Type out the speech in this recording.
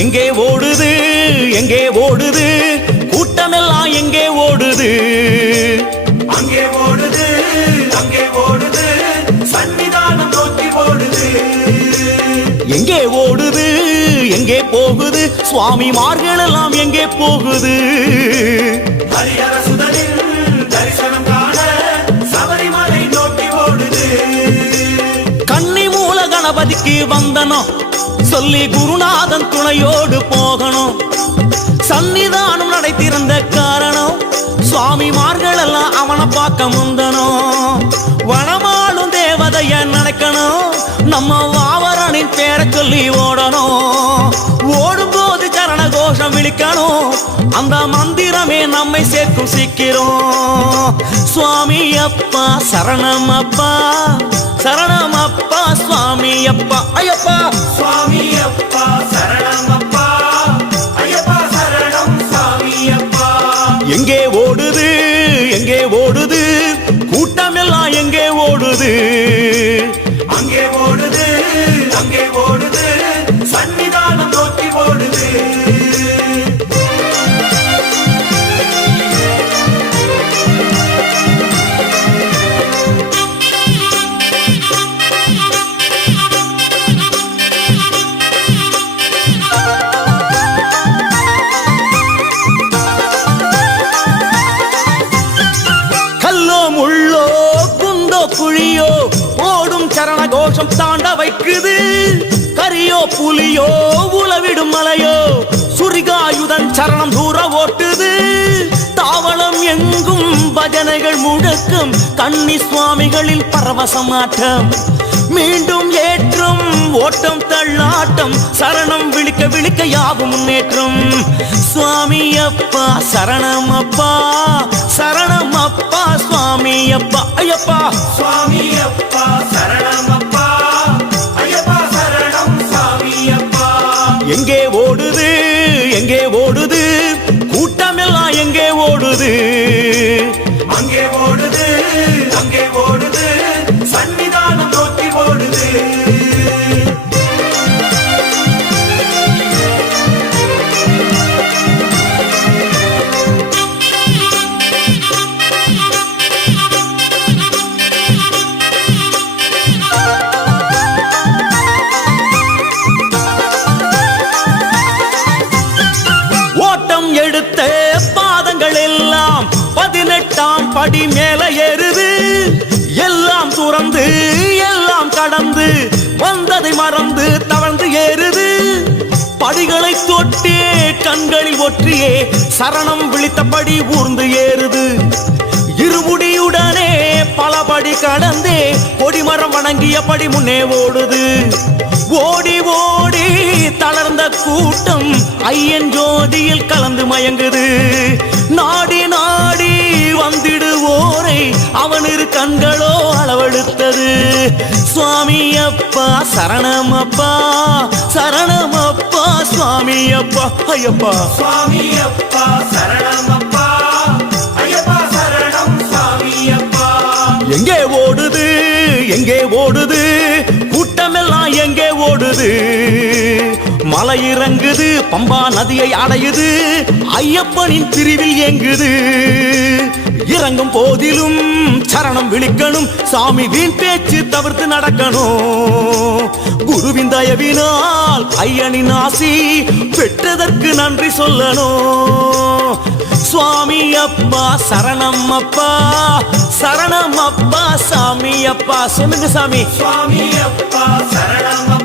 எங்கே ஓடுது எங்கே ஓடுது கூட்டமெல்லாம் எங்கே ஓடுது அங்கே ஓடுது அங்கே ஓடுது சன்னிதானம் நோக்கி ஓடுது எங்கே ஓடுது எங்கே போகுது சுவாமிமார்கள் எல்லாம் எங்கே போகுது ஹரிஹர சுதனின் தரிசனம் காண சபரிமலை நோக்கி ஓடுது கன்னி மூல கணபதிக்கு வந்தனம் சொல்லி குருநாதன் துணையோடு போகணும் சன்னிதானம் நடை திறந்த காரணம் சுவாமிமார்கள் எல்லாம் அவனை பார்க்க முந்தனும் வனமாளும் தேவதைய நினைக்கணும் நம்ம வாவரனின் பேரை சொல்லி ஓடணும் ஓடும்போது சரண கோஷம் விழிக்கணும் அந்த மந்திரமே நம்மை சேர்க்கும் சீக்கிரம் சுவாமி அப்பா சரணம் அப்பா சரணம் அப்பா சுவாமி அப்பா ஐயப்பா சுவாமி அப்பா சரணம் அப்பா ஐயப்பா சரணம் சுவாமி அப்பா எங்கே ஓடுது எங்கே ஓடுது கூட்டமெல்லாம் எங்கே ஓடுது அங்கே ஓடுது அங்கே ஓடுது சன்னிதானம் நோக்கி ஓடுது முள்ளோ குண்டோ குழியோ ஓடும் சரண கோஷம் தாண்ட வைக்குது கரியோ புலியோ உலவிடும் மலையோ சுரிகாயுதன் சரணம் தூர ஓட்டுது தாவளம் எங்கும் பஜனைகள் முழக்கம் கன்னி சுவாமிகளில் பரவசமாட்டம் மீண்டும் ஏற்றம் ஓட்டம் தள்ளாட்டம் சரணம் விழிக்க விழிக்க யாவும் முன்னேற்றம் சுவாமி அப்பா சரணம் அப்பா சரணம் அப்பா சுவாமி அப்பா ஐயப்பா சுவாமி அப்பா சரணம் அப்பா ஐயப்பா சரணம் சுவாமி அப்பா எங்கே ஓடுது எங்கே ஓடுது கூட்டமெல்லாம் எங்கே ஓடுது அங்கே ஓடுது அங்கே ஓடுது சன்னிதானம் நோக்கி ஓடுது எடுத்த பாதங்கள் எல்லாம் 18ஆம் படி மேல ஏறுது எல்லாம் துறந்து எல்லாம் கடந்து வந்ததை மறந்து தவழ்ந்து ஏறுது படிகளை தொட்டே கண்களில் ஒற்றியே சரணம் விழித்தபடி ஊர்ந்து ஏறுது இருமுடியுடனே பலபடி கடந்தே கொடிமரம் வணங்கியபடி முன்னே ஓடுது ஓடி ஓடி தளர்ந்த கூட்டம் ஐயன் ஜோதியில் கலந்து மயங்குது நாடி நாடி வந்திடுவோரை அவன் இரு கண்களோ அளவெடுத்தது சுவாமி அப்பா சரணம் அப்பா சரணம் அப்பா சுவாமி அப்பா ஐயப்பா சுவாமி அப்பா சரணம் அப்பா ஐயப்பா சரணம் சுவாமி அப்பா எங்கே ஓடுது எங்கே ஓடுது கூட்டமெல்லாம் எங்கே ஓடுது மலை இறங்குது பம்பா நதியை அடையுது ஐயப்பனின் பிரிவில் இயங்குது இறங்கும் போதிலும் சரணம் விழிக்கணும் சாமி வீண் பேச்சு தவிர்த்து நடக்கணும் குருவின் தயவினால் ஐயனின் ஆசி பெற்றதற்கு நன்றி சொல்லணும் சுவாமி அப்பா சரணம் அப்பா சரணம் அப்பா சாமி அப்பா சொல்லுங்க சாமி சுவாமி அப்பா சரணம்